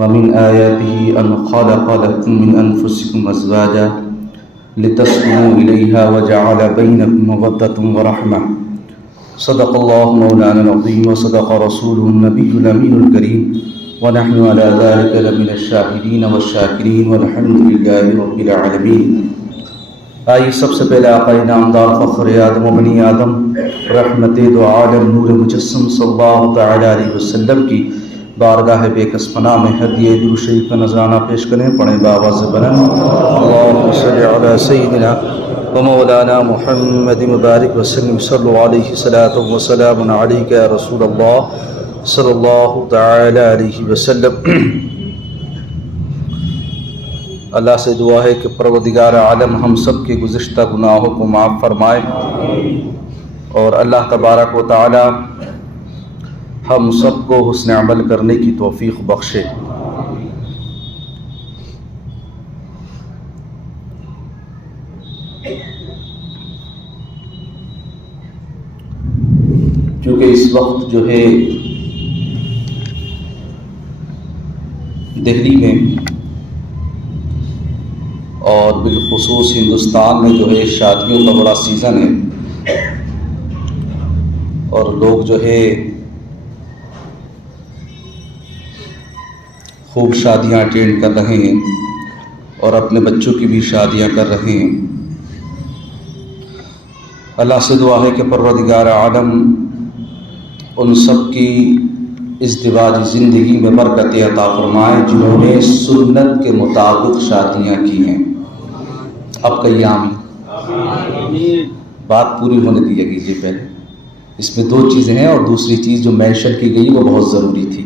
ومن آياته أن خلق لكم من أنفسكم أزواجا لتسكنوا إليها وجعل بينكم مودة ورحمة صدق الله مولانا العظيم وصدق رسوله النبي الأمين الكريم ونحن على ذلك لمن الشاهدين والشاكرين والحمد لله رب العالمين۔ آئیے سب سے پہلے آقا نامدار فخر آدم و بنی آدم رحمت دو عالم نور مجسم صلی اللہ تعالی علیہ وسلم کی بارگاہ بے کس پناہ میں ہدیہ درود شریف کا نذرانہ پیش کریں، پڑھیں بآواز بلند اللہم صلی علی سیدنا و مولانا محمد مبارک وسلم صلی علیہ صلاۃ و سلام علیک یا رسول اللہ صلی اللہ تعالی علیہ وسلم۔ اللہ سے دعا ہے کہ پروردگار عالم ہم سب کے گزشتہ گناہوں کو معاف فرمائے اور اللہ تبارک و تعالی ہم سب کو حسن عمل کرنے کی توفیق بخشے۔ چونکہ اس وقت جو ہے دہلی میں اور بالخصوص ہندوستان میں جو ہے شادیوں کا بڑا سیزن ہے اور لوگ جو ہے خوب شادیاں اٹینڈ کر رہے ہیں اور اپنے بچوں کی بھی شادیاں کر رہے ہیں۔ اللہ سے دعا ہے کہ پروردگار عالم ان سب کی ازدواجی زندگی میں برکت عطا فرمائے جنہوں نے سنت کے مطابق شادیاں کی ہیں۔ اب کہیے آمین۔ بات پوری ہونے دیا کیجیے پہلے، اس میں دو چیزیں ہیں اور دوسری چیز جو مینشن کی گئی وہ بہت ضروری تھی۔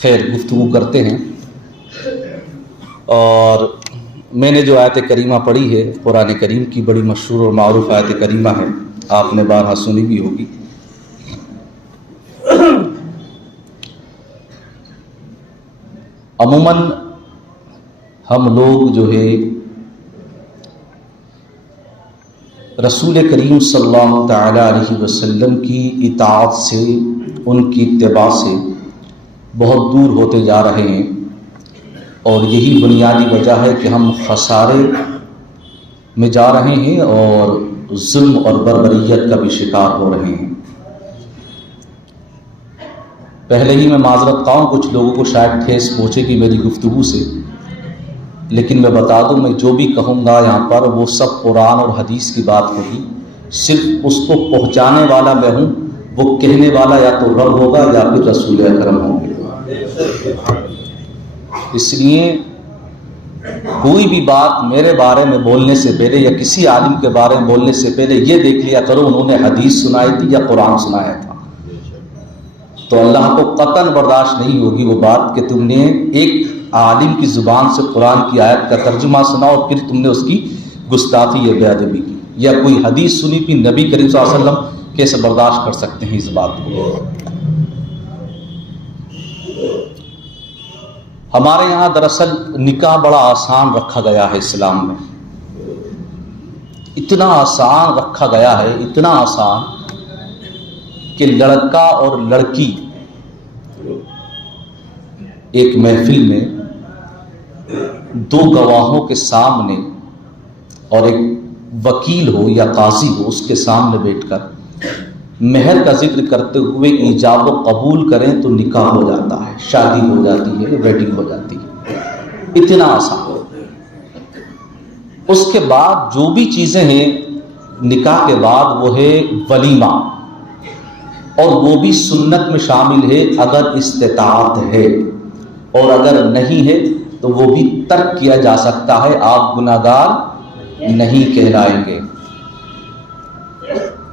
خیر گفتگو کرتے ہیں، اور میں نے جو آیت کریمہ پڑھی ہے قرآن کریم کی بڑی مشہور اور معروف آیت کریمہ ہے، آپ نے بارہا سنی بھی ہوگی۔ عموماً ہم لوگ جو ہے رسول کریم صلی اللہ تعالی علیہ وسلم کی اطاعت سے، ان کی اتباع سے بہت دور ہوتے جا رہے ہیں، اور یہی بنیادی وجہ ہے کہ ہم خسارے میں جا رہے ہیں اور ظلم اور بربریت کا بھی شکار ہو رہے ہیں۔ پہلے ہی میں معذرت خواہ ہوں، کچھ لوگوں کو شاید ٹھیس پہنچے گی میری گفتگو سے، لیکن میں بتا دوں میں جو بھی کہوں گا یہاں پر وہ سب قرآن اور حدیث کی بات ہوگی، صرف اس کو پہنچانے والا میں ہوں، وہ کہنے والا یا تو رب ہوگا یا پھر رسول اکرم ہوں گے۔ اس لیے کوئی بھی بات میرے بارے میں بولنے سے پہلے یا کسی عالم کے بارے میں بولنے سے پہلے یہ دیکھ لیا کرو انہوں نے حدیث سنائی تھی یا قرآن سنایا تھا، تو اللہ کو قطعاً برداشت نہیں ہوگی وہ بات کہ تم نے ایک عالم کی زبان سے قرآن کی آیت کا ترجمہ سنا اور پھر تم نے اس کی گستاخی یا بے ادبی کی، یا کوئی حدیث سنی تھی نبی کریم صلی اللہ علیہ وسلم کیسے برداشت کر سکتے ہیں اس بات کو۔ ہمارے یہاں دراصل نکاح بڑا آسان رکھا گیا ہے اسلام میں، اتنا آسان رکھا گیا ہے، اتنا آسان کہ لڑکا اور لڑکی ایک محفل میں دو گواہوں کے سامنے اور ایک وکیل ہو یا قاضی ہو اس کے سامنے بیٹھ کر مہر کا ذکر کرتے ہوئے ایجاب و قبول کریں تو نکاح ہو جاتا ہے، شادی ہو جاتی ہے، ویڈنگ ہو جاتی ہے، اتنا آسان۔ اس کے بعد جو بھی چیزیں ہیں نکاح کے بعد وہ ہے ولیمہ، اور وہ بھی سنت میں شامل ہے اگر استطاعت ہے، اور اگر نہیں ہے تو وہ بھی ترک کیا جا سکتا ہے، آپ گناہگار نہیں کہلائیں گے۔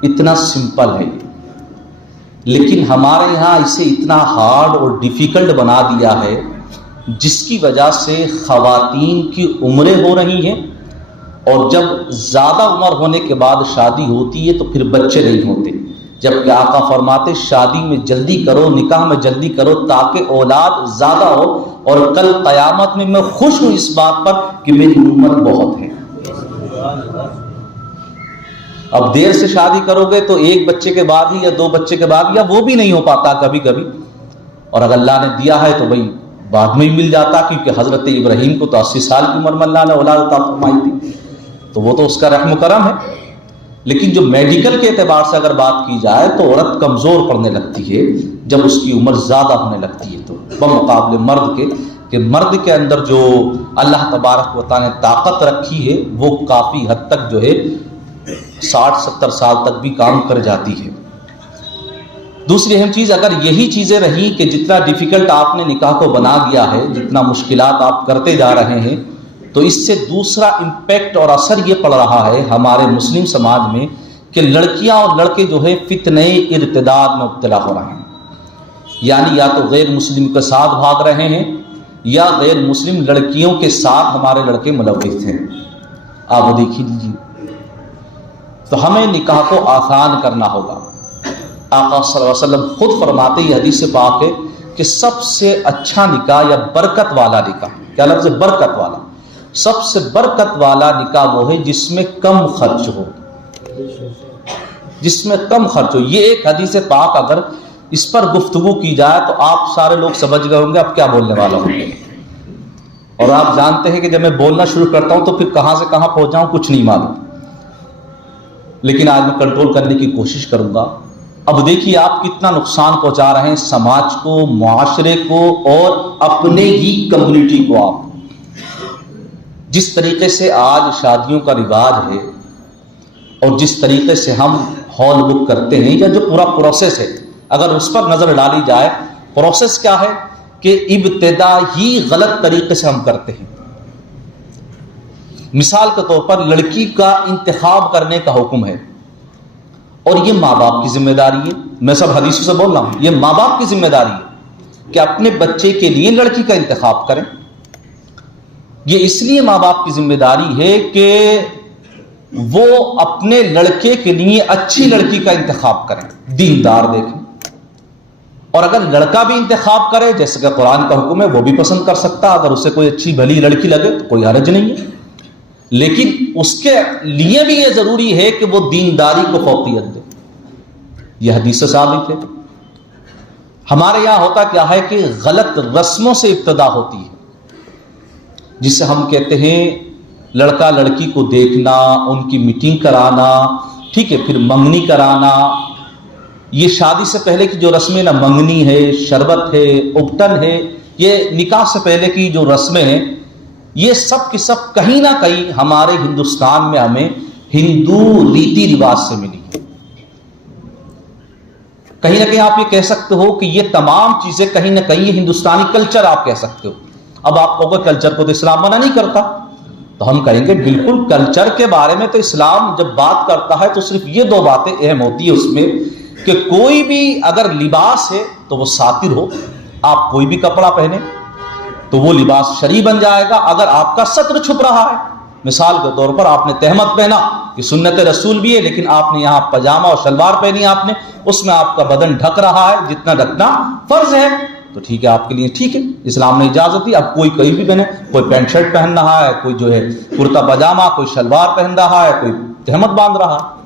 اتنا سمپل ہے، لیکن ہمارے یہاں اسے اتنا ہارڈ اور ڈیفیکلٹ بنا دیا ہے، جس کی وجہ سے خواتین کی عمریں ہو رہی ہیں، اور جب زیادہ عمر ہونے کے بعد شادی ہوتی ہے تو پھر بچے نہیں ہوتے، جبکہ آقا فرماتے شادی میں جلدی کرو، نکاح میں جلدی کرو تاکہ اولاد زیادہ ہو، اور کل قیامت میں میں خوش ہوں اس بات پر کہ میری امت بہت ہے۔ اب دیر سے شادی کرو گے تو ایک بچے کے بعد ہی یا دو بچے کے بعد یا وہ بھی نہیں ہو پاتا کبھی کبھی، اور اگر اللہ نے دیا ہے تو بھائی بعد میں ہی مل جاتا، کیونکہ حضرت ابراہیم کو تو 80 سال کی عمر میں اللہ نے اولاد عطا فرمائی تھی، تو وہ تو اس کا رحم و کرم ہے۔ لیکن جو میڈیکل کے اعتبار سے اگر بات کی جائے تو عورت کمزور پڑنے لگتی ہے جب اس کی عمر زیادہ ہونے لگتی ہے، تو بمقابلے مرد کے، کہ مرد کے اندر جو اللہ تبارک و تعالی نے طاقت رکھی ہے وہ کافی حد تک جو ہے 60-70 سال تک بھی کام کر جاتی ہے۔ دوسری اہم چیز، اگر یہی چیزیں رہی کہ جتنا ڈیفیکلٹ آپ نے نکاح کو بنا دیا ہے، جتنا مشکلات آپ کرتے جا رہے ہیں، تو اس سے دوسرا امپیکٹ اور اثر یہ پڑ رہا ہے ہمارے مسلم سماج میں کہ لڑکیاں اور لڑکے جو ہے فتنہ ارتداد میں مبتلا ہو رہے ہیں، یعنی یا تو غیر مسلم کے ساتھ بھاگ رہے ہیں یا غیر مسلم لڑکیوں کے ساتھ ہمارے لڑکے ملوث ہیں۔ آپ دیکھ لیجیے، تو ہمیں نکاح کو آسان کرنا ہوگا۔ آقا صلی اللہ علیہ وسلم خود فرماتے، یہ حدیث پاک ہے کہ سب سے اچھا نکاح یا برکت والا نکاح، کیا لفظ ہے؟ برکت والا، سب سے برکت والا نکاح وہ ہے جس میں کم خرچ ہو، جس میں کم خرچ ہو۔ یہ ایک حدیث پاک اگر اس پر گفتگو کی جائے تو آپ سارے لوگ سمجھ گئے ہوں گے اب کیا بولنے والا ہوں گے، اور آپ جانتے ہیں کہ جب میں بولنا شروع کرتا ہوں تو پھر کہاں سے کہاں پہنچ جاؤں کچھ نہیں معلوم، لیکن آج میں کنٹرول کرنے کی کوشش کروں گا۔ اب دیکھیے آپ کتنا نقصان پہنچا رہے ہیں سماج کو، معاشرے کو اور اپنے ہی کمیونٹی کو۔ آپ جس طریقے سے آج شادیوں کا رواج ہے اور جس طریقے سے ہم ہال بک کرتے ہیں یا جو پورا پروسیس ہے، اگر اس پر نظر ڈالی جائے، پروسیس کیا ہے کہ ابتدا ہی غلط طریقے سے ہم کرتے ہیں۔ مثال کے طور پر لڑکی کا انتخاب کرنے کا حکم ہے، اور یہ ماں باپ کی ذمہ داری ہے، میں سب حدیثوں سے بول رہا ہوں، یہ ماں باپ کی ذمہ داری ہے کہ اپنے بچے کے لیے لڑکی کا انتخاب کریں۔ یہ اس لیے ماں باپ کی ذمہ داری ہے کہ وہ اپنے لڑکے کے لیے اچھی لڑکی کا انتخاب کریں، دیندار دیکھیں، اور اگر لڑکا بھی انتخاب کرے جیسے کہ قرآن کا حکم ہے وہ بھی پسند کر سکتا، اگر اسے کوئی اچھی بھلی لڑکی لگے تو کوئی حرج نہیں ہے، لیکن اس کے لیے بھی یہ ضروری ہے کہ وہ دینداری کو فوقیت دے۔ یہ حدیث سے ثابت ہے۔ ہمارے یہاں ہوتا کیا ہے کہ غلط رسموں سے ابتدا ہوتی ہے، جس سے ہم کہتے ہیں لڑکا لڑکی کو دیکھنا، ان کی میٹنگ کرانا، ٹھیک ہے، پھر منگنی کرانا۔ یہ شادی سے پہلے کی جو رسمیں نا، منگنی ہے، شربت ہے، ابٹن ہے، یہ نکاح سے پہلے کی جو رسمیں ہیں، یہ سب کی سب کہیں نہ کہیں ہمارے ہندوستان میں ہمیں ہندو ریتی رواج سے ملی ہے۔ کہیں نہ کہیں آپ یہ کہہ سکتے ہو کہ یہ تمام چیزیں کہیں نہ کہیں یہ ہندوستانی کلچر آپ کہہ سکتے ہو۔ اب آپ کہو گے کلچر کو تو اسلام منع نہیں کرتا، تو ہم کہیں گے بالکل کلچر کے بارے میں تو اسلام جب بات کرتا ہے تو صرف یہ دو باتیں اہم ہوتی ہے اس میں، کہ کوئی بھی اگر لباس ہے تو وہ ساتر ہو، آپ کوئی بھی کپڑا پہنے تو وہ لباس شرعی بن جائے گا اگر آپ کا ستر چھپ رہا ہے۔ مثال کے طور پر آپ نے تہمت پہنا، کہ سنت رسول بھی ہے، لیکن آپ نے یہاں پاجامہ اور شلوار پہنی، آپ نے اس میں آپ کا بدن ڈھک رہا ہے جتنا ڈھکنا فرض ہے، تو ٹھیک ہے، آپ کے لیے ٹھیک ہے، اسلام نے اجازت دی۔ اب کوئی کہیں بھی پہنے، کوئی پینٹ شرٹ پہن رہا ہے، کوئی جو ہے کرتا پاجامہ، کوئی شلوار پہن رہا ہے، کوئی تہمت باندھ رہا ہے۔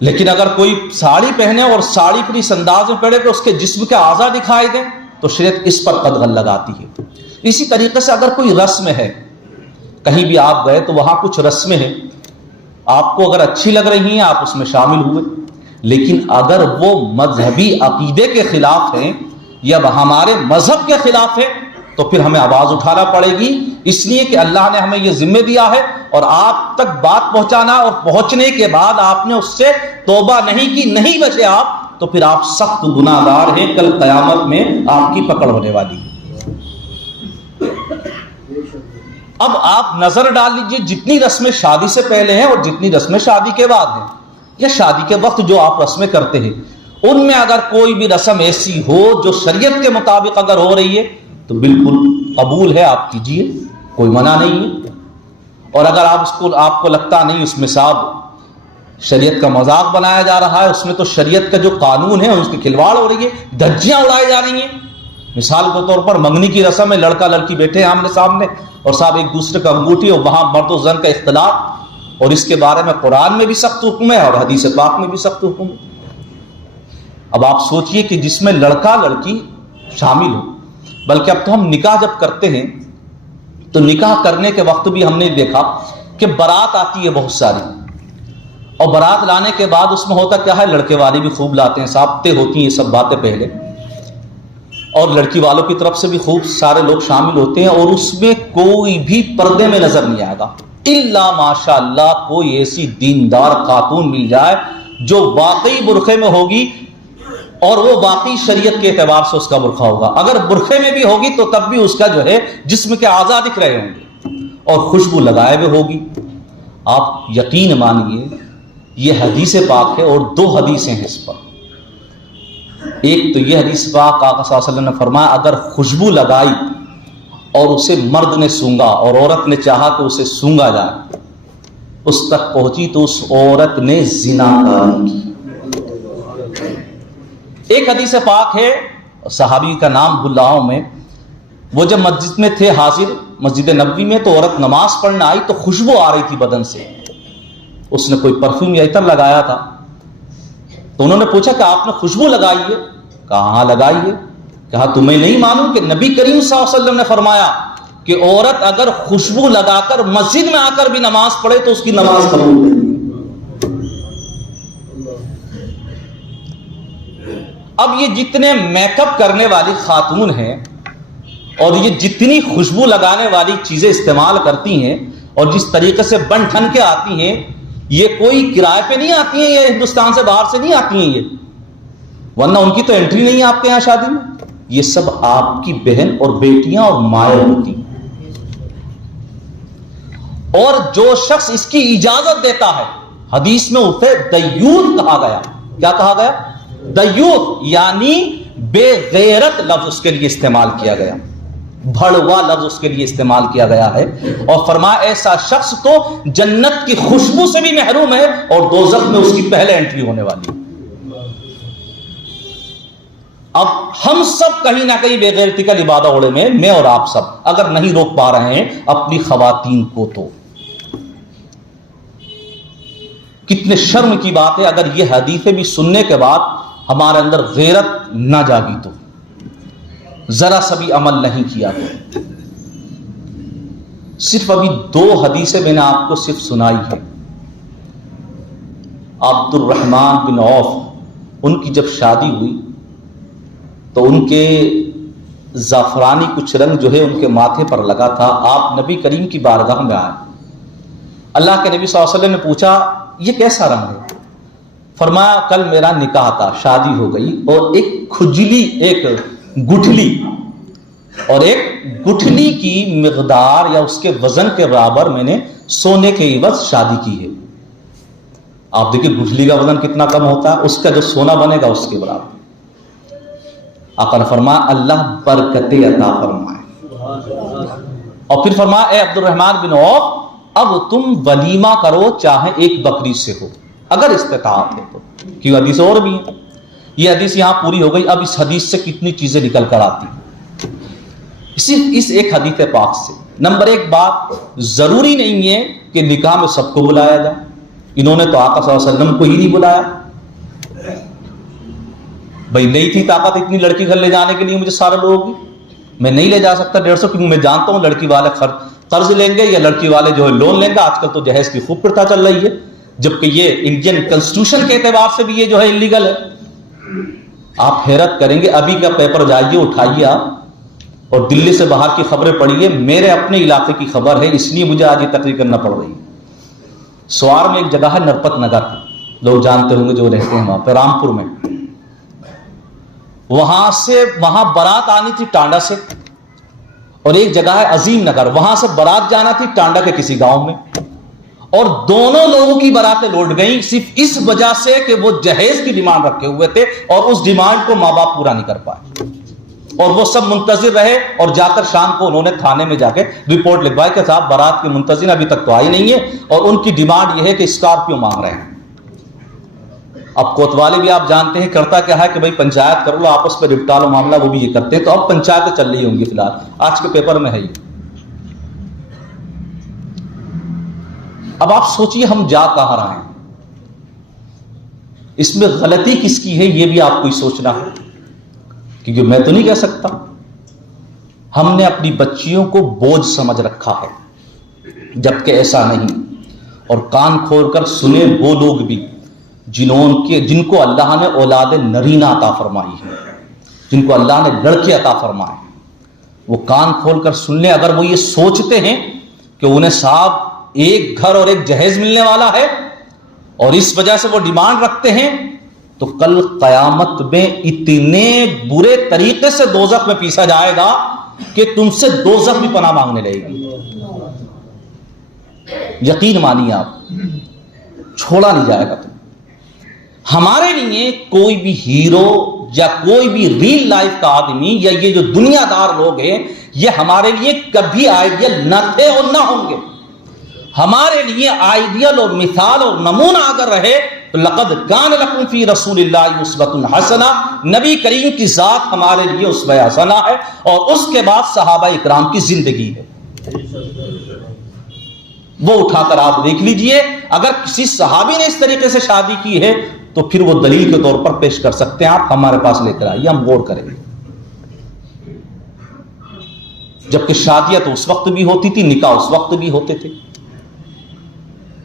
لیکن اگر کوئی ساڑی پہنے اور ساڑی پوری اس انداز میں پہنے کہ اس کے جسم کے اعضاء دکھائی دیں تو شریعت اس پر قدغن لگاتی ہے۔ اسی طریقے سے اگر کوئی رسم ہے، کہیں بھی آپ گئے تو وہاں کچھ رسمیں ہیں، آپ کو اگر اچھی لگ رہی ہیں آپ اس میں شامل ہوئے، لیکن اگر وہ مذہبی عقیدے کے خلاف ہیں یا ہمارے مذہب کے خلاف ہے تو پھر ہمیں آواز اٹھانا پڑے گی، اس لیے کہ اللہ نے ہمیں یہ ذمہ دیا ہے، اور آپ تک بات پہنچانا، اور پہنچنے کے بعد آپ نے اس سے توبہ نہیں کی، نہیں بچے آپ، تو پھر آپ سخت گناہ گار ہیں، کل قیامت میں آپ کی پکڑ ہونے والی ہے۔ اب آپ نظر ڈال لیجئے جتنی رسمیں شادی سے پہلے ہیں اور جتنی رسمیں شادی کے بعد ہیں، یا شادی کے وقت جو آپ رسمیں کرتے ہیں، ان میں اگر کوئی بھی رسم ایسی ہو جو شریعت کے مطابق اگر ہو رہی ہے تو بالکل قبول ہے، آپ کیجئے، کوئی منع نہیں ہے۔ اور اگر آپ کو لگتا نہیں اس میں صاحب شریعت کا مذاق بنایا جا رہا ہے، اس میں تو شریعت کا جو قانون ہے اس کی کھلواڑ ہو رہی ہے، دھجیاں اڑائی جا رہی ہیں۔ مثال کے طور پر منگنی کی رسم ہے، لڑکا لڑکی بیٹھے ہیں آمنے سامنے اور صاحب ایک دوسرے کا انگوٹھی، اور وہاں مرد و زن کا اختلاط، اور اس کے بارے میں قرآن میں بھی سخت حکم ہے اور حدیث پاک میں بھی سخت حکم ہے۔ اب آپ سوچئے کہ جس میں لڑکا لڑکی شامل ہو. بلکہ اب تو ہم نکاح جب کرتے ہیں تو نکاح کرنے کے وقت بھی ہم نے دیکھا کہ بارات آتی ہے بہت ساری, اور بارات لانے کے بعد اس میں ہوتا کیا ہے, لڑکے والے بھی خوب لاتے ہیں, ثابتیں ہوتی ہیں یہ سب باتیں پہلے, اور لڑکی والوں کی طرف سے بھی خوب سارے لوگ شامل ہوتے ہیں, اور اس میں کوئی بھی پردے میں نظر نہیں آئے گا الا ماشاء اللہ کوئی ایسی دیندار خاتون مل جائے جو واقعی برقعے میں ہوگی اور وہ واقعی شریعت کے اعتبار سے اس کا برقع ہوگا. اگر برقعے میں بھی ہوگی تو تب بھی اس کا جو ہے جسم کے اعضاء دکھ رہے ہوں گے اور خوشبو لگائے ہوئے ہوگی. آپ یقین مانیے یہ حدیث پاک ہے, اور 2 حدیثیں ہیں اس پر. ایک تو یہ حدیث پاک آقا صلی اللہ علیہ وسلم نے فرمایا اگر خوشبو لگائی اور اسے مرد نے سونگا اور عورت نے چاہا کہ اسے سونگا جائے, اس تک پہنچی تو اس عورت نے زنا کاری کی. ایک حدیث پاک ہے, صحابی کا نام بھول رہا ہوں میں, وہ جب مسجد میں تھے حاضر مسجد نبوی میں, تو عورت نماز پڑھنے آئی تو خوشبو آ رہی تھی بدن سے. اس نے کوئی پرفیوم یا عطر لگایا تھا, تو انہوں نے پوچھا کہ آپ نے خوشبو لگائی ہے؟ کہا ہاں لگائی ہے. کہا تمہیں نہیں معلوم کہ نبی کریم صلی اللہ علیہ وسلم نے فرمایا کہ عورت اگر خوشبو لگا کر مسجد میں آ کر بھی نماز پڑھے تو اس کی نماز قبول نہیں. اب یہ جتنے میک اپ کرنے والی خاتون ہیں اور یہ جتنی خوشبو لگانے والی چیزیں استعمال کرتی ہیں اور جس طریقے سے بن ٹھن کے آتی ہیں, یہ کوئی کرائے پہ نہیں آتی ہیں, یہ ہندوستان سے باہر سے نہیں آتی ہیں یہ, ورنہ ان کی تو انٹری نہیں ہے آپ کے یہاں شادی میں. یہ سب آپ کی بہن اور بیٹیاں اور مائیں ہوتی ہیں. اور جو شخص اس کی اجازت دیتا ہے, حدیث میں اسے دیوث کہا گیا. کیا کہا گیا؟ دیوث, یعنی بے غیرت لفظ اس کے لیے استعمال کیا گیا, بھڑوا لفظ اس کے لیے استعمال کیا گیا ہے. اور فرمایا ایسا شخص تو جنت کی خوشبو سے بھی محروم ہے اور دوزخ میں اس کی پہلے انٹری ہونے والی ہے. اب ہم سب کہیں نہ کہیں بے غیرتی کا لبادہ اوڑے میں اور آپ سب اگر نہیں روک پا رہے ہیں اپنی خواتین کو, تو کتنے شرم کی بات ہے اگر یہ حدیثیں بھی سننے کے بعد ہمارے اندر غیرت نہ جاگی تو, ذرا سا بھی عمل نہیں کیا تو. صرف ابھی 2 حدیثیں میں نے آپ کو صرف سنائی ہے. عبد الرحمن بن عوف, ان کی جب شادی ہوئی تو ان کے زعفرانی کچھ رنگ جو ہے ان کے ماتھے پر لگا تھا. آپ نبی کریم کی بارگاہ میں آئے, اللہ کے نبی صلی اللہ علیہ وسلم نے پوچھا یہ کیسا رنگ ہے؟ فرمایا کل میرا نکاح تھا, شادی ہو گئی, اور ایک کھجلی, ایک گٹھلی, اور ایک گٹھلی کی مقدار یا اس کے وزن کے برابر میں نے سونے کے عوض شادی کی ہے. آپ دیکھیں گٹھلی کا وزن کتنا کم ہوتا ہے, اس کا جو سونا بنے گا اس کے برابر. آقا نے فرمایا اللہ برکتیں عطا فرمائے. اور پھر فرمایا اے عبد الرحمن بن عوف اب تم ولیمہ کرو چاہے ایک بکری سے ہو اگر استطاعت ہے تو, کیوں حدیث اور بھی ہیں. یہ حدیث یہاں پوری ہو گئی. اب اس حدیث سے کتنی چیزیں نکل کر آتی ہیں صرف اس ایک حدیث پاک سے. نمبر 1 بات, ضروری نہیں ہے کہ نکاح میں سب کو بلایا جائے. انہوں نے تو آقا صلی اللہ علیہ وسلم کو ہی نہیں بلایا. بھائی نہیں تھی طاقت اتنی لڑکی گھر لے جانے کے لیے مجھے سارے لوگ, میں نہیں لے جا سکتا 150, کیونکہ میں جانتا ہوں لڑکی والے قرض لیں گے یا لڑکی والے جو ہے لون لیں گے. آج کل تو جہیز کی خوب پرتھا چل رہی ہے, جبکہ یہ انڈین کنسٹیٹیوشن کے اعتبار سے بھی یہ جو ہے انلیگل ہے. آپ حیرت کریں گے, ابھی کا پیپر جائیے اٹھائیے آپ اور دلی سے باہر کی خبریں پڑھیے. میرے اپنے علاقے کی خبر ہے, اس لیے مجھے آج یہ تقریر کرنا پڑ رہی ہے. سوار میں ایک جگہ ہے نرپت نگر, لوگ جانتے ہوں گے جو رہتے ہیں وہاں پہ, رامپور میں. وہاں بارات آنی تھی ٹانڈا سے, اور ایک جگہ ہے عظیم نگر, وہاں سے بارات جانا تھی ٹانڈا کے کسی گاؤں میں, اور دونوں لوگوں کی باراتیں لوٹ گئیں صرف اس وجہ سے کہ وہ جہیز کی ڈیمانڈ رکھے ہوئے تھے اور اس ڈیمانڈ کو ماں باپ پورا نہیں کر پائے. اور وہ سب منتظر رہے, اور جا کر شام کو انہوں نے تھانے میں جا کے رپورٹ لکھوائی کہ صاحب بارات کے منتظر ابھی تک تو آئی نہیں ہے, اور ان کی ڈیمانڈ یہ ہے کہ اسکارپیو مانگ رہے ہیں. اب کوتوالے بھی آپ جانتے ہیں کرتا کیا ہے کہ بھائی پنچایت کر لو, آپس میں نپٹا لو معاملہ, وہ بھی یہ کرتے ہیں. تو اب پنچایتیں چل رہی ہوں گی فی الحال, آج کے پیپر میں ہے یہ. اب آپ سوچئے ہم جا کہاں رہے ہیں, اس میں غلطی کس کی ہے یہ بھی آپ کو ہی سوچنا ہے. کیونکہ میں تو نہیں کہہ سکتا. ہم نے اپنی بچیوں کو بوجھ سمجھ رکھا ہے، جبکہ ایسا نہیں. اور کان کھول کر سنے وہ لوگ بھی جن کو اللہ نے اولاد نرینہ عطا فرمائی ہے، جن کو اللہ نے لڑکے عطا فرمائے، وہ کان کھول کر سن لیں. اگر وہ یہ سوچتے ہیں کہ انہیں صاحب ایک گھر اور ایک جہیز ملنے والا ہے اور اس وجہ سے وہ ڈیمانڈ رکھتے ہیں، تو کل قیامت میں اتنے برے طریقے سے دوزخ میں پیسا جائے گا کہ تم سے دوزخ بھی پناہ مانگنے لگے گی. یقین مانیے آپ، چھوڑا نہیں جائے گا. تم ہمارے لیے کوئی بھی ہیرو یا کوئی بھی ریل لائف کا آدمی یا یہ جو دنیا دار لوگ ہیں، یہ ہمارے لیے کبھی آئیڈیل نہ تھے اور نہ ہوں گے. ہمارے لیے آئیڈیل اور مثال اور نمونہ اگر رہے تو لقد کان لکم فی رسول اللہ اسوۃ حسنہ، نبی کریم کی ذات ہمارے لیے اسوہ حسنہ ہے، اور اس کے بعد صحابہ اکرام کی زندگی ہے. وہ اٹھا کر آپ دیکھ لیجئے. اگر کسی صحابی نے اس طریقے سے شادی کی ہے تو پھر وہ دلیل کے طور پر پیش کر سکتے ہیں. آپ ہمارے پاس لے کر آئیے، ہم غور کریں گے. جبکہ شادیاں تو اس وقت بھی ہوتی تھی، نکاح اس وقت بھی ہوتے تھے،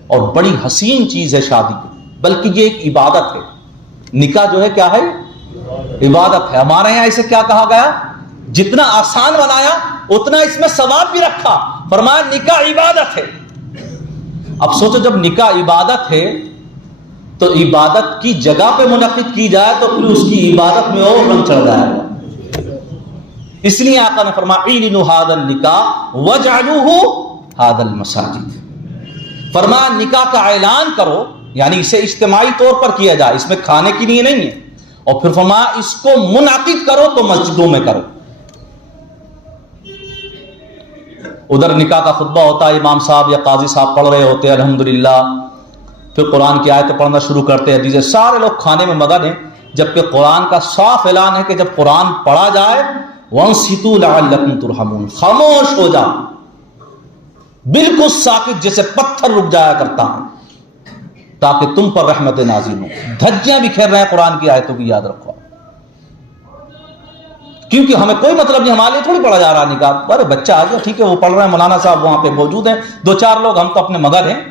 اور بڑی حسین چیز ہے شادی کی، بلکہ یہ ایک عبادت ہے. نکاح جو ہے کیا ہے؟ عبادت ہے. ہمارے یہاں اسے کیا کہا گیا؟ جتنا آسان بنایا اتنا اس میں ثواب بھی رکھا. فرمایا نکاح عبادت ہے. اب سوچو، جب نکاح عبادت ہے تو عبادت کی جگہ پہ منعقد کی جائے تو پھر اس کی عبادت میں اور رنگ چڑھ جائے گا. اس لیے آقا نے فرمایا اعلنوا ھذا النکاح واجعلوہ ھذا المساجد. فرمایا نکاح کا اعلان کرو، یعنی اسے اجتماعی طور پر کیا جائے، اس میں کھانے کے لیے نہیں ہے. اور پھر فرمایا اس کو منعقد کرو تو مسجدوں میں کرو. ادھر نکاح کا خطبہ ہوتا ہے، امام صاحب یا قاضی صاحب پڑھ رہے ہوتے ہیں الحمدللہ، پھر قرآن کی آیتیں پڑھنا شروع کرتے ہیں، حدیثیں، سارے لوگ کھانے میں مگن ہیں. جبکہ قرآن کا صاف اعلان ہے کہ جب قرآن پڑھا جائے وَانصِتُوا لَعَلَّكُمْ تُرْحَمُونَ، خاموش ہو جاؤ، بالکل ساکت، جیسے پتھر رک جایا کرتا ہے، تاکہ تم پر رحمت نازل ہو. دھجیاں بکھیر رہے ہیں قرآن کی آیتوں کی، یاد رکھو. کیونکہ ہمیں کوئی مطلب نہیں، ہمارے لیے تھوڑی پڑھا جا رہا نکاح. ارے بچہ آ گیا، ٹھیک ہے، وہ پڑھ رہے ہیں، مولانا صاحب وہاں پہ موجود ہیں، 2-4 لوگ، ہم تو اپنے مگن ہیں.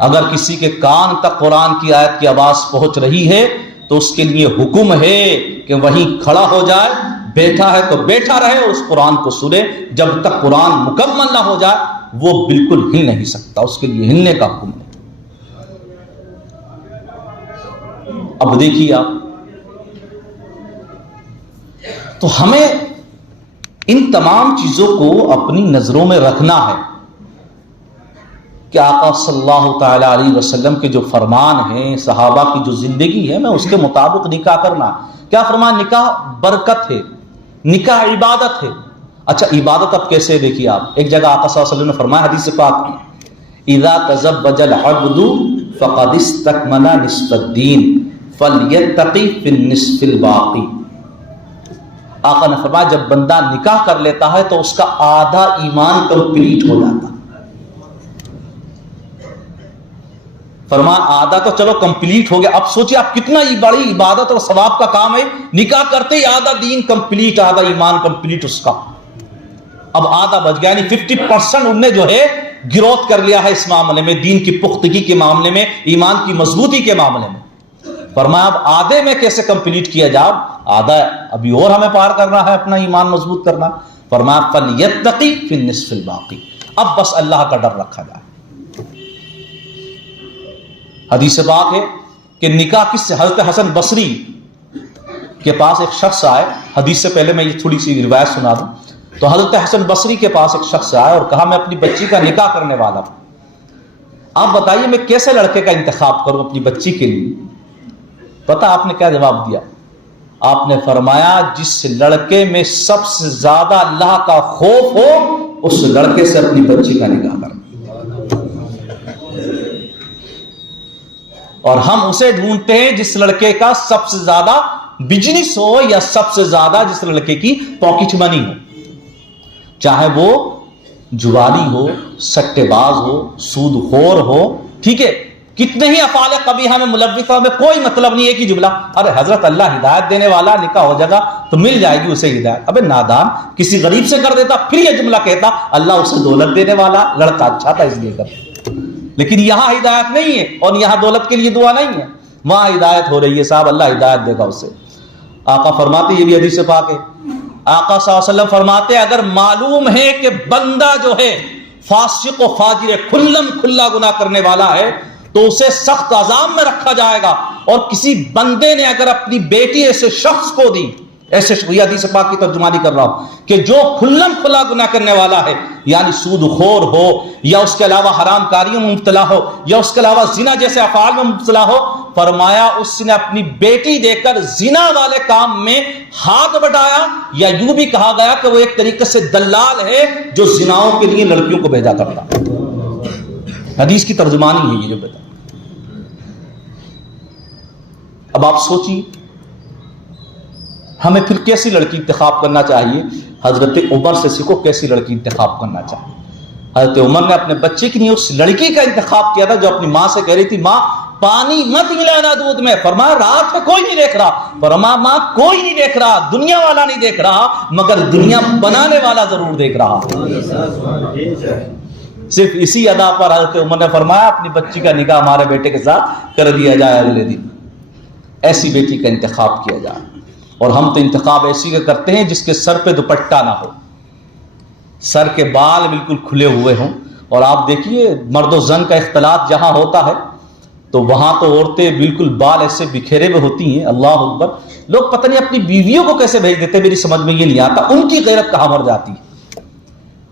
اگر کسی کے کان تک قرآن کی آیت کی آواز پہنچ رہی ہے تو اس کے لیے حکم ہے کہ وہیں کھڑا ہو جائے، بیٹھا ہے تو بیٹھا رہے اور اس قرآن کو سنے. جب تک قرآن مکمل نہ ہو جائے وہ بالکل ہل نہیں سکتا، اس کے لیے ہلنے کا حکم ہے. اب دیکھیے آپ، تو ہمیں ان تمام چیزوں کو اپنی نظروں میں رکھنا ہے کہ آقا صلی اللہ تعالی علیہ وسلم کے جو فرمان ہیں، صحابہ کی جو زندگی ہے، میں اس کے مطابق نکاح کرنا. کیا فرمان؟ نکاح برکت ہے، نکاح عبادت ہے. اچھا عبادت اب کیسے؟ دیکھیے آپ، ایک جگہ آقا صلی اللہ علیہ وسلم نے فرمایا حدیث پاک میں، اذا تزوج العبد فقد استکمل نصف الدین فلیتقی فی النصف الباقی. آقا نے فرمایا جب بندہ نکاح کر لیتا ہے تو اس کا آدھا ایمان کمپلیٹ ہو جاتا. فرمایا آدھا تو چلو کمپلیٹ ہو گیا. اب سوچئے آپ کتنا ہی بڑی عبادت اور ثواب کا کام ہے، نکاح کرتے ہی آدھا دین کمپلیٹ، آدھا ایمان کمپلیٹ اس کا. اب آدھا بچ گیا، یعنی 50% انہوں نے جو ہے گروتھ کر لیا ہے اس معاملے میں، دین کی پختگی کے معاملے میں، ایمان کی مضبوطی کے معاملے میں. فرمایا اب آدھے میں کیسے کمپلیٹ کیا جائے؟ آدھا ابھی اور ہمیں پار کرنا ہے، اپنا ایمان مضبوط کرنا. فرمایا فَلْيَتَّقِ فِي النِّصْفِ الْبَاقِ، اب بس اللہ کا ڈر رکھا جائے. حدیث پاک ہے کہ نکاح کس سے؟ حضرت حسن بصری کے پاس ایک شخص آئے. حدیث سے پہلے میں یہ تھوڑی سی روایت سنا دوں. تو حضرت حسن بصری کے پاس ایک شخص آئے اور کہا میں اپنی بچی کا نکاح کرنے والا ہوں، آپ بتائیے میں کیسے لڑکے کا انتخاب کروں اپنی بچی کے لیے. پتہ آپ نے کیا جواب دیا؟ آپ نے فرمایا جس لڑکے میں سب سے زیادہ اللہ کا خوف ہو اس لڑکے سے اپنی بچی کا نکاح کرنا. اور ہم اسے ڈھونڈتے ہیں جس لڑکے کا سب سے زیادہ بزنس ہو یا سب سے زیادہ جس لڑکے کی پاکٹ منی ہو، چاہے وہ جوالی ہو، سٹے باز ہو، سود خور ہو، ٹھیک ہے، کتنے ہی افعال قبیحہ میں ملوث ہو، میں کوئی مطلب نہیں، ایک ہی جملہ، ارے حضرت اللہ ہدایت دینے والا، نکاح ہو جائے گا تو مل جائے گی اسے ہدایت۔ ابے نادان، کسی غریب سے کر دیتا پھر یہ جملہ کہتا اللہ اسے دولت دینے والا، لڑکا اچھا تھا اس لیے کر۔ لیکن یہاں ہدایت نہیں ہے اور یہاں دولت کے لیے دعا نہیں ہے، وہاں ہدایت ہو رہی ہے، صاحب اللہ ہدایت دے گا اسے۔ آقا فرماتے، یہ بھی حدیث پاک ہے، آقا صلی اللہ علیہ وسلم فرماتے اگر معلوم ہے کہ بندہ جو ہے فاسق و فاجر کھلم کھلا گناہ کرنے والا ہے تو اسے سخت عذاب میں رکھا جائے گا، اور کسی بندے نے اگر اپنی بیٹی ایسے شخص کو دی، ایسے یہ حدیث پاک کی ترجمانی کر رہا ہوں کہ جو کھلم کھلا گناہ کرنے والا ہے، یعنی سود خور ہو یا اس کے علاوہ حرام کاریوں میں مبتلا ہو یا اس کے علاوہ زنا جیسے افعال میں مبتلا ہو، فرمایا اس نے اپنی بیٹی دے کر زنا والے کام میں ہاتھ بٹایا، یا یوں بھی کہا گیا کہ وہ ایک طریقے سے دلال ہے جو زناؤں کے لیے لڑکیوں کو بھیجا کرتا۔ حدیث کی ترجمانی ہے یہ جو بتا۔ اب آپ سوچیے ہمیں پھر کیسی لڑکی انتخاب کرنا چاہیے؟ حضرت عمر سے سیکھو کیسی لڑکی انتخاب کرنا چاہیے۔ حضرت عمر نے اپنے بچے کی نہیں اس لڑکی کا انتخاب کیا تھا جو اپنی ماں سے کہہ رہی تھی ماں پانی مت ملانا دودھ میں، فرمایا رات میں کوئی نہیں دیکھ رہا، فرمایا ماں کوئی نہیں دیکھ رہا، دنیا والا نہیں دیکھ رہا، مگر دنیا بنانے والا ضرور دیکھ رہا۔ صرف اسی ادا پر حضرت عمر نے فرمایا اپنی بچی کا نکاح ہمارے بیٹے کے ساتھ کر دیا جائے اگلے دن، ایسی بیٹی کا انتخاب کیا جائے۔ اور ہم تو انتخاب ایسی کا کرتے ہیں جس کے سر پہ دوپٹہ نہ ہو، سر کے بال بالکل کھلے ہوئے ہوں، اور آپ دیکھیے مرد و زن کا اختلاط جہاں ہوتا ہے تو وہاں تو عورتیں بالکل بال ایسے بکھیرے ہوئے ہوتی ہیں، اللہ اکبر، لوگ پتہ نہیں اپنی بیویوں کو کیسے بھیج دیتے، میری سمجھ میں یہ نہیں آتا، ان کی غیرت کہاں مر جاتی ہے۔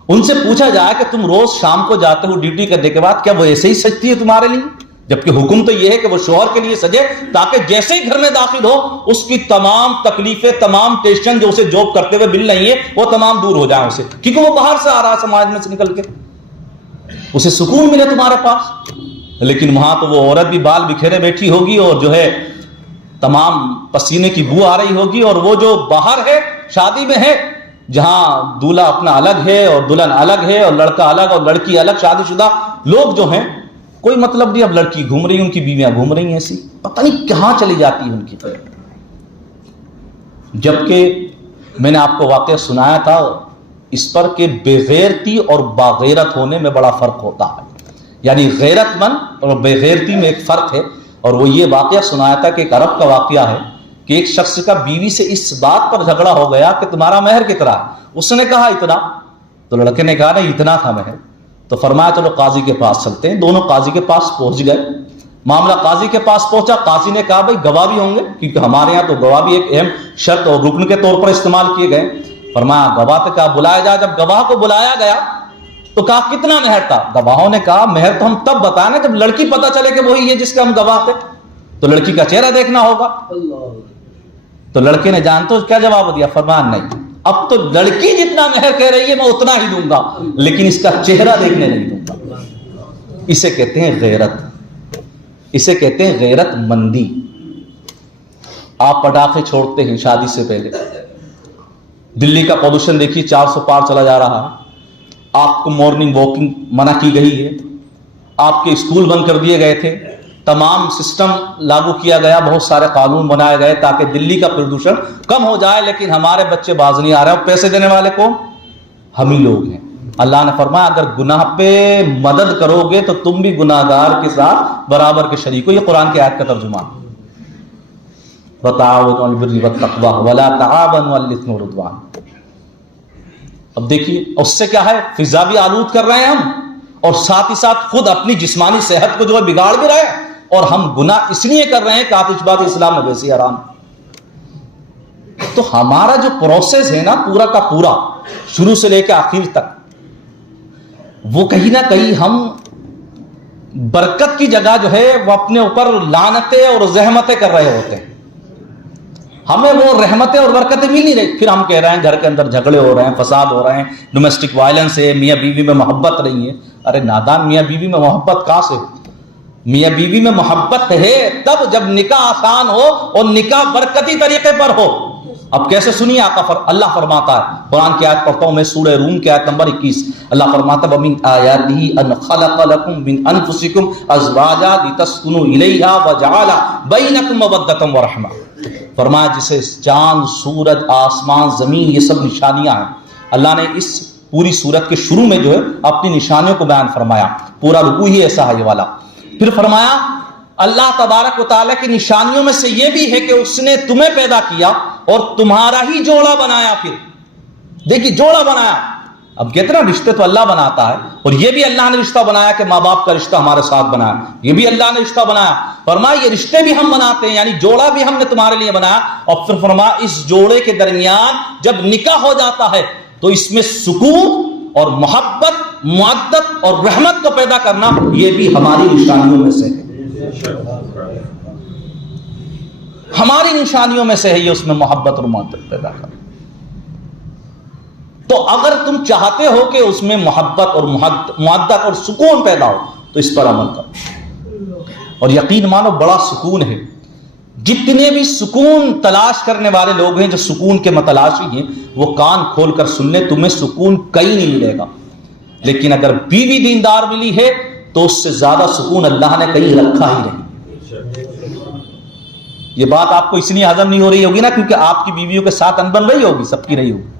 ان سے پوچھا جائے کہ تم روز شام کو جاتے ہو ڈیوٹی کرنے کے بعد، کیا وہ ایسے ہی سجتی ہے تمہارے لیے؟ جبکہ حکم تو یہ ہے کہ وہ شوہر کے لیے سجے تاکہ جیسے ہی گھر میں داخل ہو اس کی تمام تکلیفیں، تمام ٹینشن جو اسے جاب کرتے ہوئے مل رہی ہیں وہ تمام دور ہو جائیں اسے، کیونکہ وہ باہر سے آ رہا ہے سماج میں سے نکل کے، اسے سکون ملے تمہارے پاس۔ لیکن وہاں تو وہ عورت بھی بال بکھیرے بیٹھی ہوگی اور جو ہے تمام پسینے کی بو آ رہی ہوگی، اور وہ جو باہر ہے شادی میں ہے جہاں دولہا اپنا الگ ہے اور دلہن الگ ہے اور لڑکا الگ اور لڑکی الگ، شادی شدہ لوگ جو ہیں کوئی مطلب نہیں، اب لڑکی گھوم رہی، ان کی بیویاں گھوم رہی ہیں ایسی، پتہ نہیں کہاں چلی جاتی ہیں ان کی پہ۔ جبکہ میں نے آپ کو واقعہ سنایا تھا اس پر کہ بے غیرتی اور باغیرت ہونے میں بڑا فرق ہوتا ہے، یعنی غیرت مند اور بے غیرتی میں ایک فرق ہے، اور وہ یہ واقعہ سنایا تھا کہ ایک عرب کا واقعہ ہے کہ ایک شخص کا بیوی سے اس بات پر جھگڑا ہو گیا کہ تمہارا مہر کتنا ہے؟ اس نے کہا اتنا، تو لڑکے نے کہا نہیں اتنا تھا مہر، تو فرمایا چلو قاضی کے پاس چلتے ہیں، دونوں قاضی کے پاس پہنچ گئے، معاملہ قاضی کے پاس پہنچا، قاضی نے کہا بھائی گواہ بھی ہوں گے، کیونکہ ہمارے یہاں تو گواہ بھی ایک اہم شرط اور رکن کے طور پر استعمال کیے گئے، فرمایا گواہ تو کہا بلایا جائے، جب گواہ کو بلایا گیا تو کہا کتنا مہر تھا؟ گواہوں نے کہا مہر تو ہم تب بتائیں نا جب لڑکی پتہ چلے کہ وہی ہے جس کے ہم گواہ تھے، تو لڑکی کا چہرہ دیکھنا ہوگا۔ تو لڑکے نے جانتے ہو کیا جواب دیا؟ فرمایا نہیں، اب تو لڑکی جتنا مہر کہہ رہی ہے میں اتنا ہی دوں گا، لیکن اس کا چہرہ دیکھنے نہیں دوں گا۔ اسے کہتے ہیں غیرت، اسے کہتے ہیں غیرت مندی۔ آپ پٹاخے چھوڑتے ہیں شادی سے پہلے، دلی کا پولوشن دیکھیے 400 پار چلا جا رہا ہے، آپ کو مارننگ واکنگ منع کی گئی ہے، آپ کے اسکول بند کر دیے گئے تھے، تمام سسٹم لاگو کیا گیا، بہت سارے قانون بنائے گئے تاکہ دلی کا پردوشن کم ہو جائے، لیکن ہمارے بچے باز نہیں آ رہے، اور پیسے دینے والے کون؟ ہم ہی لوگ ہیں۔ اللہ نے فرمایا اگر گناہ پہ مدد کرو گے تو تم بھی گناہگار کے ساتھ برابر کے شریک ہو، یہ قرآن کی آیت کا ترجمہ۔ وَتَعَاوَنُوا عَلَى الْبِرِّ وَالتَّقْوَىٰ وَلَا تَعَاوَنُوا عَلَى الْإِثْمِ وَالْعُدْوَانِ۔ اب دیکھیے اس سے کیا ہے، فضا بھی آلود کر رہے ہیں ہم، اور ساتھ ہی ساتھ خود اپنی جسمانی صحت کو جو ہے بگاڑ بھی رہے ہیں، اور ہم گناہ اس لیے کر رہے ہیں کہ آتش بازی اسلام میں ویسی حرام۔ تو ہمارا جو پروسیس ہے نا پورا کا پورا شروع سے لے کے آخر تک، وہ کہیں نہ کہیں ہم برکت کی جگہ جو ہے وہ اپنے اوپر لعنتیں اور زحمتیں کر رہے ہوتے ہیں، ہمیں وہ رحمتیں اور برکتیں مل نہیں رہی، پھر ہم کہہ رہے ہیں گھر کے اندر جھگڑے ہو رہے ہیں، فساد ہو رہے ہیں، ڈومیسٹک وائلنس ہے، میاں بیوی میں محبت نہیں ہے۔ ارے نادان، میاں بیوی میں محبت کہاں سے؟ میاں بیوی میں محبت ہے تب جب نکاح آسان ہو اور نکاح برکتی طریقے پر ہو، اب کیسے سنیے اللہ فرماتا ہے، قرآن کی آیت پڑھتا ہوں میں، سورہ روم کی آیت نمبر 21، اللہ فرماتا ہے وَمِنْ آيَاتِهِ أَنْ خَلَقَ لَكُم مِّنْ أَنفُسِكُمْ أَزْوَاجًا لِتَسْكُنُوا إِلَيْهَا وَجَعَلَ بَيْنَكُمْ مَوَدَّةً وَرَحْمَةً، فرمایا جسے چاند، سورج، آسمان، زمین، یہ سب نشانیاں ہیں۔ اللہ نے اس پوری سورت کے شروع میں جو ہے اپنی نشانیوں کو بیان فرمایا، پورا رکوع ہی ایسا ہے یہ والا۔ پھر فرمایا اللہ تبارک و تعالیٰ کی نشانیوں میں سے یہ بھی ہے کہ اس نے تمہیں پیدا کیا اور تمہارا ہی جوڑا بنایا۔ پھر دیکھیے جوڑا بنایا، اب کتنا رشتے تو اللہ بناتا ہے، اور یہ بھی اللہ نے رشتہ بنایا کہ ماں باپ کا رشتہ ہمارے ساتھ بنایا، یہ بھی اللہ نے رشتہ بنایا۔ فرمایا یہ رشتے بھی ہم بناتے ہیں، یعنی جوڑا بھی ہم نے تمہارے لیے بنایا۔ اور پھر فرمایا اس جوڑے کے درمیان جب نکاح ہو جاتا ہے تو اس میں سکون اور محبت، مودت اور رحمت کو پیدا کرنا، یہ بھی ہماری نشانیوں میں سے ہے، ہماری نشانیوں میں سے ہے یہ، اس میں محبت اور مودت پیدا کرنا۔ تو اگر تم چاہتے ہو کہ اس میں محبت اور مودت اور سکون پیدا ہو تو اس پر عمل کرو، اور یقین مانو بڑا سکون ہے۔ جتنے بھی سکون تلاش کرنے والے لوگ ہیں جو سکون کے متلاشی ہیں، وہ کان کھول کر سن لیں، تمہیں سکون کہیں نہیں ملے گا، لیکن اگر بیوی دیندار ملی ہے تو اس سے زیادہ سکون اللہ نے کہیں رکھا ہی نہیں۔ یہ بات آپ کو اس لیے ہضم نہیں ہو رہی ہوگی نا کیونکہ آپ کی بیویوں کے ساتھ انبن رہی ہوگی، سب کی رہی ہوگی،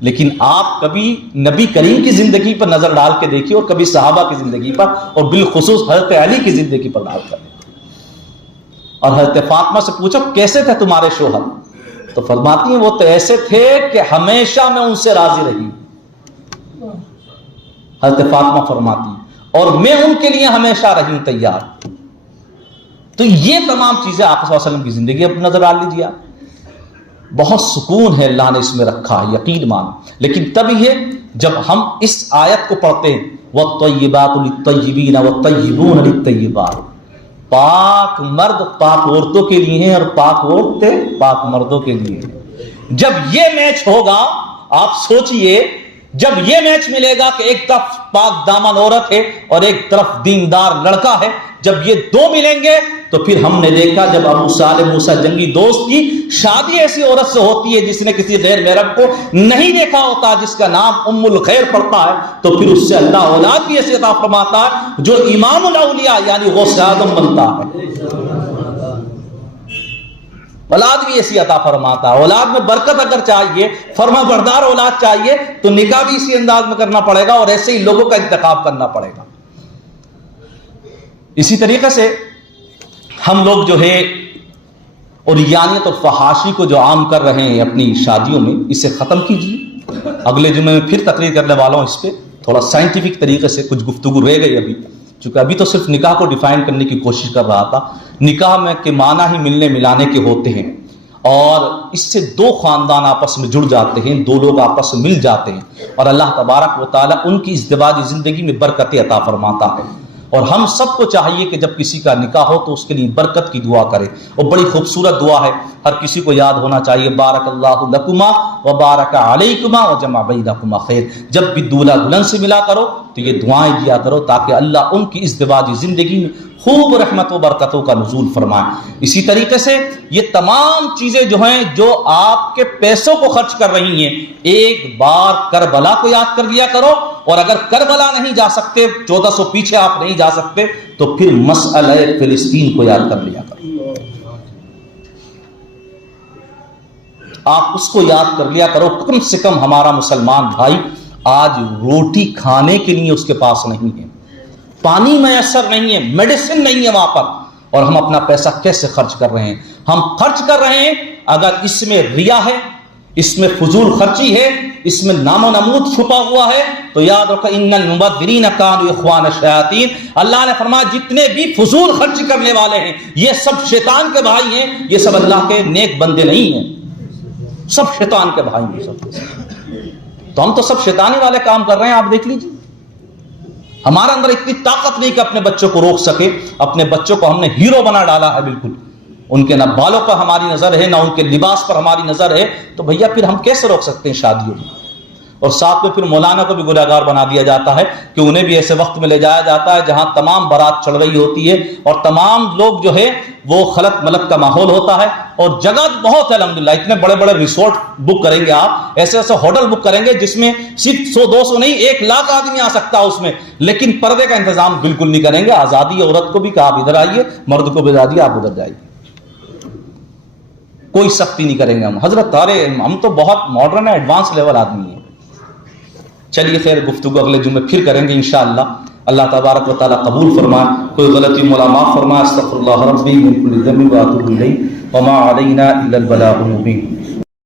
لیکن آپ کبھی نبی کریم کی زندگی پر نظر ڈال کے دیکھیے، اور کبھی صحابہ کی زندگی پر، اور بالخصوص حضرت علی کی زندگی پر ڈال کر، اور حضرت فاطمہ سے پوچھو کیسے تھے تمہارے شوہر، تو فرماتی ہیں وہ تو ایسے تھے کہ ہمیشہ میں ان سے راضی رہی۔ حضرت فاطمہ فرماتی اور میں ان کے لیے ہمیشہ رہی ہوں تیار۔ تو یہ تمام چیزیں آقا صلی اللہ علیہ وسلم کی زندگی پر نظر ڈال لیجیے آپ، بہت سکون ہے اللہ نے اس میں رکھا ہے، یقین مانو۔ لیکن تب یہ جب ہم اس آیت کو پڑھتے ہیں وَالطَّيِّبَاتُ لِلطَّيِّبِينَ وَالطَّيِّبُونَ لِلطَّيِّبَاتِ، پاک مرد پاک عورتوں کے لیے ہیں اور پاک عورتیں پاک مردوں کے لیے ہیں۔ جب یہ میچ ہوگا، آپ سوچئے جب یہ میچ ملے گا کہ ایک طرف پاک دامن عورت ہے اور ایک طرف دیندار لڑکا ہے، جب یہ دو ملیں گے تو پھر ہم نے دیکھا جب ابو صالح موسیٰ جنگی دوست کی شادی ایسی عورت سے ہوتی ہے جس نے کسی غیر محرم کو نہیں دیکھا ہوتا، جس کا نام ام الخیر پڑتا ہے، تو پھر اس سے اللہ اولاد بھی ایسی عطا فرماتا ہے جو امام الاولیاء یعنی غوث اعظم بنتا ہے۔ اولاد بھی ایسی عطا فرماتا ہے۔ اولاد میں برکت اگر چاہیے، فرما بردار اولاد چاہیے، تو نکاح بھی اسی انداز میں کرنا پڑے گا اور ایسے ہی لوگوں کا انتخاب کرنا پڑے گا۔ اسی طریقے سے ہم لوگ جو ہے اوریانیت اور فحاشی کو جو عام کر رہے ہیں اپنی شادیوں میں، اسے ختم کیجیے۔ اگلے جمعے میں پھر تقریر کرنے والا ہوں اس پہ، تھوڑا سائنٹیفک طریقے سے کچھ گفتگو رہ گئی ابھی، چونکہ ابھی تو صرف نکاح کو ڈیفائن کرنے کی کوشش کر رہا تھا۔ نکاح میں کے معنی ہی ملنے ملانے کے ہوتے ہیں، اور اس سے دو خاندان آپس میں جڑ جاتے ہیں، دو لوگ آپس میں مل جاتے ہیں، اور اللہ تبارک و تعالیٰ ان کی ازدواجی زندگی میں برکت عطا فرماتا ہے۔ اور ہم سب کو چاہیے کہ جب کسی کا نکاح ہو تو اس کے لیے برکت کی دعا کرے، اور بڑی خوبصورت دعا ہے، ہر کسی کو یاد ہونا چاہیے، بارک اللہ لکما و بارک علیکما و جمع بینکما خیر۔ جب بھی دولہا دلہن سے ملا کرو تو یہ دعائیں دیا کرو تاکہ اللہ ان کی ازدواجی زندگی میں خوب رحمت و برکتوں کا نزول فرمائے۔ اسی طریقے سے یہ تمام چیزیں جو ہیں جو آپ کے پیسوں کو خرچ کر رہی ہیں، ایک بار کربلا کو یاد کر لیا کرو، اور اگر کربلا نہیں جا سکتے، 1400 پیچھے آپ نہیں جا سکتے، تو پھر مسئلہ فلسطین کو یاد کر لیا کرو، آپ اس کو یاد کر لیا کرو۔ کم سے کم ہمارا مسلمان بھائی آج روٹی کھانے کے لیے اس کے پاس نہیں ہے، پانی میسر نہیں ہے، میڈیسن نہیں ہے وہاں پر، اور ہم اپنا پیسہ کیسے خرچ کر رہے ہیں؟ ہم خرچ کر رہے ہیں، اگر اس میں ریا ہے، اس میں فضول خرچی ہے، اس میں نام و نمود چھپا ہوا ہے، تو یاد رکھو ان المبذرین کانوا اخوان الشیاطین۔ اللہ نے فرمایا جتنے بھی فضول خرچ کرنے والے ہیں یہ سب شیطان کے بھائی ہیں، یہ سب اللہ کے نیک بندے نہیں ہیں، سب شیطان کے بھائی ہیں سب۔ تو ہم تو سب شیطانی والے کام کر رہے ہیں، آپ دیکھ لیجیے۔ ہمارے اندر اتنی طاقت نہیں کہ اپنے بچوں کو روک سکے، اپنے بچوں کو ہم نے ہیرو بنا ڈالا ہے بالکل، ان کے نہ بالوں پر ہماری نظر ہے، نہ ان کے لباس پر ہماری نظر ہے، تو بھیا پھر ہم کیسے روک سکتے ہیں شادیوں میں؟ اور ساتھ میں پھر مولانا کو بھی گنہگار بنا دیا جاتا ہے کہ انہیں بھی ایسے وقت میں لے جایا جاتا ہے جہاں تمام بارات چڑھ رہی ہوتی ہے اور تمام لوگ جو ہے وہ خلط ملط کا ماحول ہوتا ہے، اور جگہ بہت ہے الحمدللہ، اتنے بڑے بڑے ریسورٹ بک کریں گے آپ، ایسے ایسے ہوٹل بک کریں گے جس میں صرف 100-200 نہیں 1,00,000 آدمی آ سکتا ہے اس میں، لیکن پردے کا انتظام بالکل نہیں کریں گے۔ آزادی عورت کو بھی کہ آپ ادھر آئیے، مرد کو بھی آزادی آپ ادھر جائیے، کوئی سختی نہیں کریں گے ہم۔ حضرت ہم تو بہت ماڈرن ہے، ایڈوانس لیول آدمی ہیں۔ چلیے خیر، گفتگو اگلے جمعے پھر کریں گے انشاءاللہ۔ اللہ تبارک و تعالیٰ قبول فرمائے، کوئی غلطی مولا معاف فرمائے۔ استغفر اللہ ربی من کل ذنب واتوب الیہ وما علینا الا البلاغ المبین۔